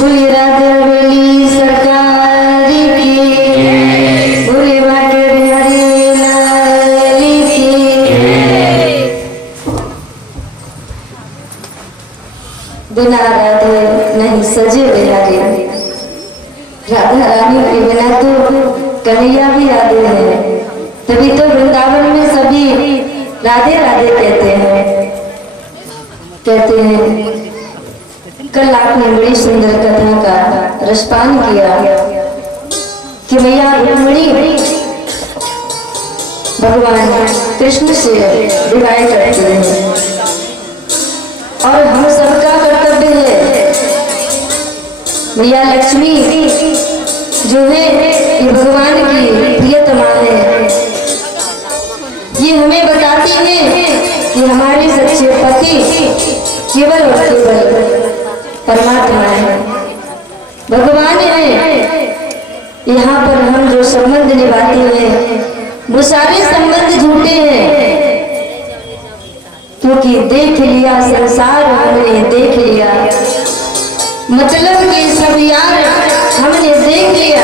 बोली राधे बेली सरकार की, बोले बाटे बिहारी लाल की। बिना राधे नहीं सजे बिहारी, राधा रानी के बिना तो कन्हैया भी राधे है। तभी तो वृंदावन में सभी राधे राधे कहते हैं। कल आपने बड़ी सुंदर कथा का रसपान किया कि मैया रुक्मिणी भगवान कृष्ण से विवाह करते हैं और हम सबका कर्तव्य है। मैया लक्ष्मी जो है ये भगवान की प्रियतमा है। ये हमें बताती है कि हमारे सच्चे पति केवल और केवल परमात्मा है, भगवान है। यहाँ पर हम जो संबंध निभाते हैं वो सारे संबंध झूठे हैं, क्योंकि देख लिया संसार हमने देख लिया, मतलब के सब यार हमने देख लिया।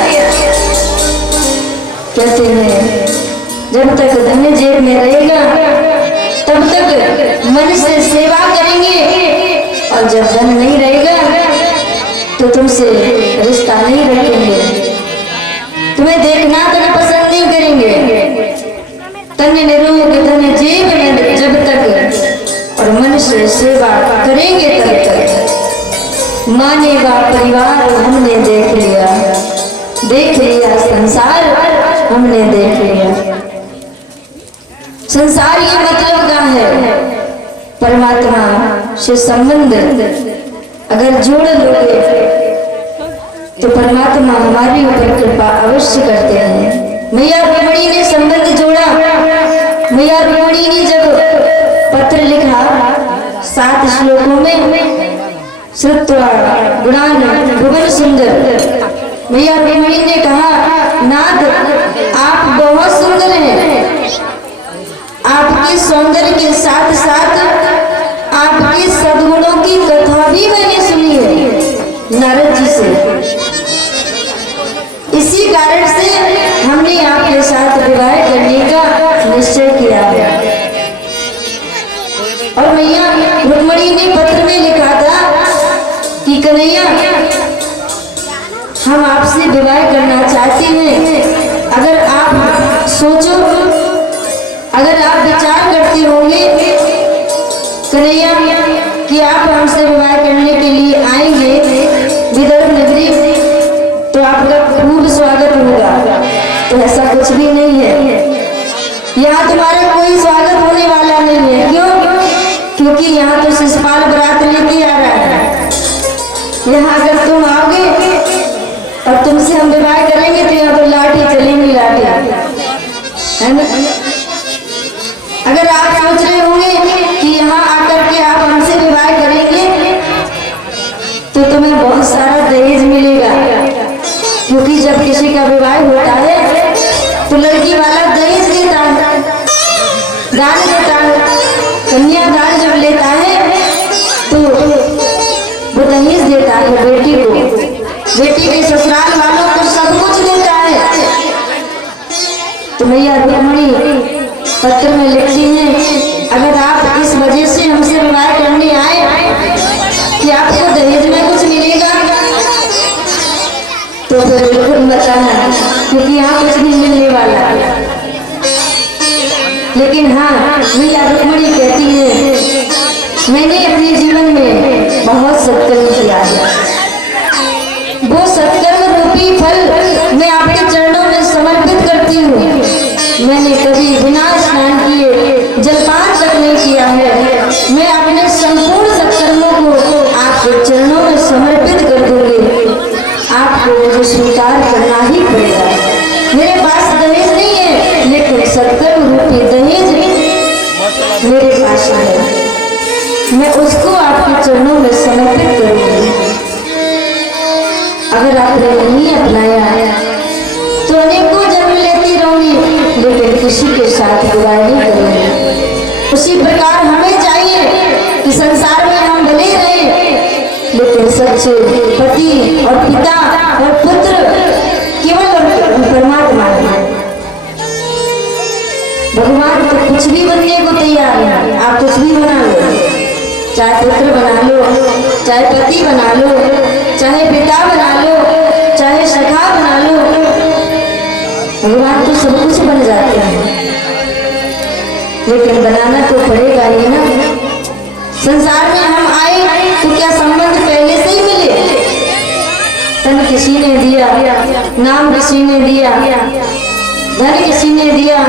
कहते हैं जब तक धन जेब में रहेगा तब तक मन से सेवा करेंगे, और जब धन नहीं रहेगा तो तुमसे रिश्ता नहीं रखेंगे, तुम्हें देखना तक पसंद नहीं करेंगे। तन निरोग धन जेब में जब तक और मन से सेवा करेंगे तब तक मानेगा परिवार हमने देख लिया संसार हमने देख लिया। संसार ये मतलब क्या है? परमात्मा से संबंध अगर जोड़ लोगे तो परमात्मा हमारे ऊपर कृपा अवश्य करते हैं। मैया रुक्मिणी ने संबंध जोड़ा। मैया रुक्मिणी ने जब पत्र लिखा 7 श्लोकों में, श्रुत्वा गुणान भुवन सुंदर, मैया रुक्मिणी ने कहा नाथ आप बहुत सुंदर हैं, आपके सौंदर्य के साथ साथ आपके सद्गुणों की कथा भी मैंने सुनी है नारद जी से। इसी कारण से हमने आपके साथ विवाह करने का निश्चय किया है। और मैया रुक्मिणी ने पत्र में लिखा था कि कन्हैया हम आपसे विवाह करना चाहते हैं। अगर आप सोचो, अगर आप विचार करते होंगे कन्हैया कि आप हमसे विवाह करने के लिए आएंगे विदर्भ नगरी, तो आपका खूब स्वागत होगा। तो ऐसा कुछ भी नहीं है, यहाँ तुम्हारा कोई स्वागत होने वाला नहीं है। क्यों? क्योंकि यहाँ तो शिषपाल बारात लेके आ रहा है। यहाँ अगर तुम आओगे और तुमसे हम विवाह करेंगे तो यहाँ तो लाठी चलेंगी, लाठी है ना। अगर आप सोच रहे होंगे कि यहाँ आकर के आप हमसे विवाह करेंगे तो तुम्हें बहुत सारा दहेज मिलेगा, क्योंकि जब किसी का विवाह होता है तो लड़की वाला दहेज देता है, दान देता है। कन्यादान जब लेता है तो वो दहेज देता है बेटी को, बेटी के ससुराल वालों को सब कुछ देता है। तो मैया रुक्मिणी पत्र में लिखती हैं अगर आप इस वजह से हमसे विवाह करने आए कि आपको दहेज में कुछ मिलेगा तो फिर बिल्कुल बताना, क्योंकि यहाँ कुछ नहीं मिलने वाला। लेकिन हाँ मैया रुक्मिणी कहती है मैंने अपने जीवन में बहुत सत्कर्म किया है, वो सत्कर्म रूपी फल मैं आपके चरणों में समर्पित करती हूँ। मैंने कभी बिना स्नान किए जलपान तक नहीं किया है। मैं अपने संपूर्ण सत्कर्मों को आपके चरणों में समर्पित कर दूंगी। आपको मुझे स्वीकार करना ही पड़ेगा। मेरे पास दहेज नहीं है, लेकिन सत्कर्म रूपी दहेज मेरे पास है, मैं उसको आपके चरणों में समर्पित करूंगी। अगर आपने नहीं अपनाया तो अनेकों जन्म लेती रहूंगी, लेकिन किसी के साथ विवाह नहीं करूंगी। उसी प्रकार हमें चाहिए कि संसार में हम भले रहे लेकिन सदा पीछे पति और पिता और पुत्र केवल परमात्मा है। भगवान तो कुछ भी बनने को तैयार है। आप कुछ भी बना लो, चाहे पुत्र बना लो, चाहे पति बना लो, चाहे पिता बना लो, चाहे सखा बना लो, भगवान तो सब कुछ बन जाते हैं। लेकिन बनाना तो पड़ेगा ही ना। संसार में हम आए तो क्या संबंध पहले से ही मिले? तन किसी ने दिया, नाम किसी ने दिया, धन किसी ने दिया,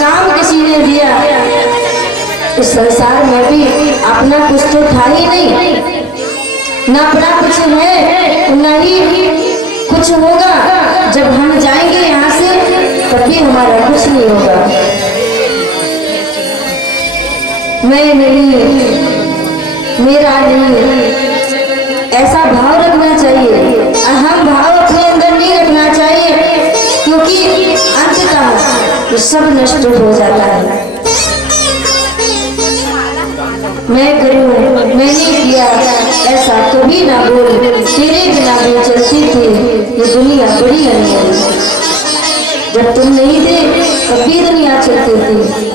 काम किसी ने दिया। इस संसार में भी अपना कुछ तो था ही नहीं, ना अपना कुछ है, न ही कुछ होगा। जब हम जाएंगे यहाँ से तभी हमारा कुछ नहीं होगा। मैं नहीं, मेरा नहीं, ऐसा भाव रखना चाहिए। अहम भाव अपने अंदर नहीं रखना चाहिए, क्योंकि अंततः सब नष्ट हो जाता है। मैं करूं, मैंने किया, ऐसा कभी ना बोल। तेरे बिना भी चलती थी ये दुनिया बड़ी अनमोल। जब तुम नहीं थे तब भी दुनिया चलती थी,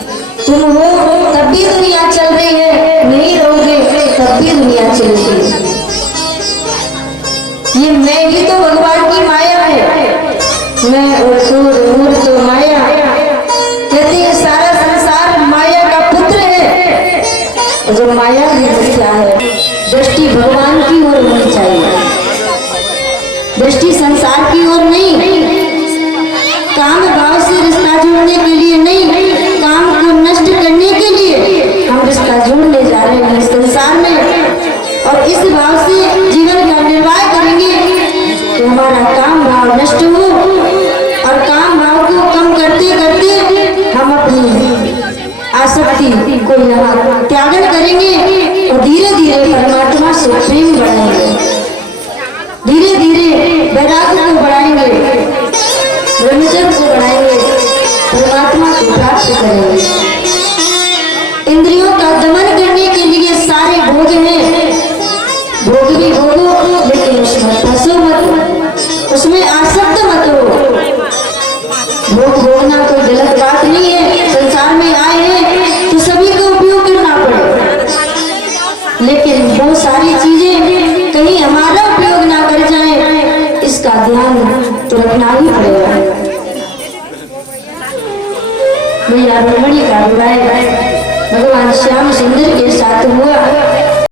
तुम हो तब भी दुनिया चल रही है, नहीं रहोगे तब भी दुनिया चलेगी। ये मैं ही तो भगवान की माया है। मैं और तो माया, कहते हैं सारा संसार माया का पुत्र है। जो माया भी मिथ्या है। दृष्टि भगवान की ओर होनी चाहिए, दृष्टि संसार की ओर नहीं। काम भाव से रिश्ता जोड़ने के लिए नहीं, काम को नष्ट करने के लिए हम रिश्ता जोड़ने जा रहे हैं संसार में। और इस भाव से जीवन का निर्वाह करेंगे तो हमारा काम भाव नष्ट हो, और काम भाव को कम करते करते हम अपनी आसक्ति को यहाँ त्यागन करेंगे और धीरे धीरे परमात्मा से प्रेम बढ़ाएंगे, धीरे धीरे वैराग्य को बढ़ाएंगे, ब्रह्मचर्य को बढ़ाएंगे, परमात्मा को प्राप्त करेंगे। इंद्रियों का दमन करने के लिए सारे भोग हैं, भोग भी भोगो, लेकिन उसमें फंसो मत, उसमें आसक्त मत हो। भोग भोगना कोई गलत बात नहीं है। संसार में आए हैं तो सभी का उपयोग करना पड़ेगा, लेकिन वो सारी चीजें कहीं हमारा उपयोग ना कर जाए, इसका ध्यान तो रखना ही पड़ेगा। भैया रमणी का विवाह भगवान श्याम सुंदर के साथ हुआ।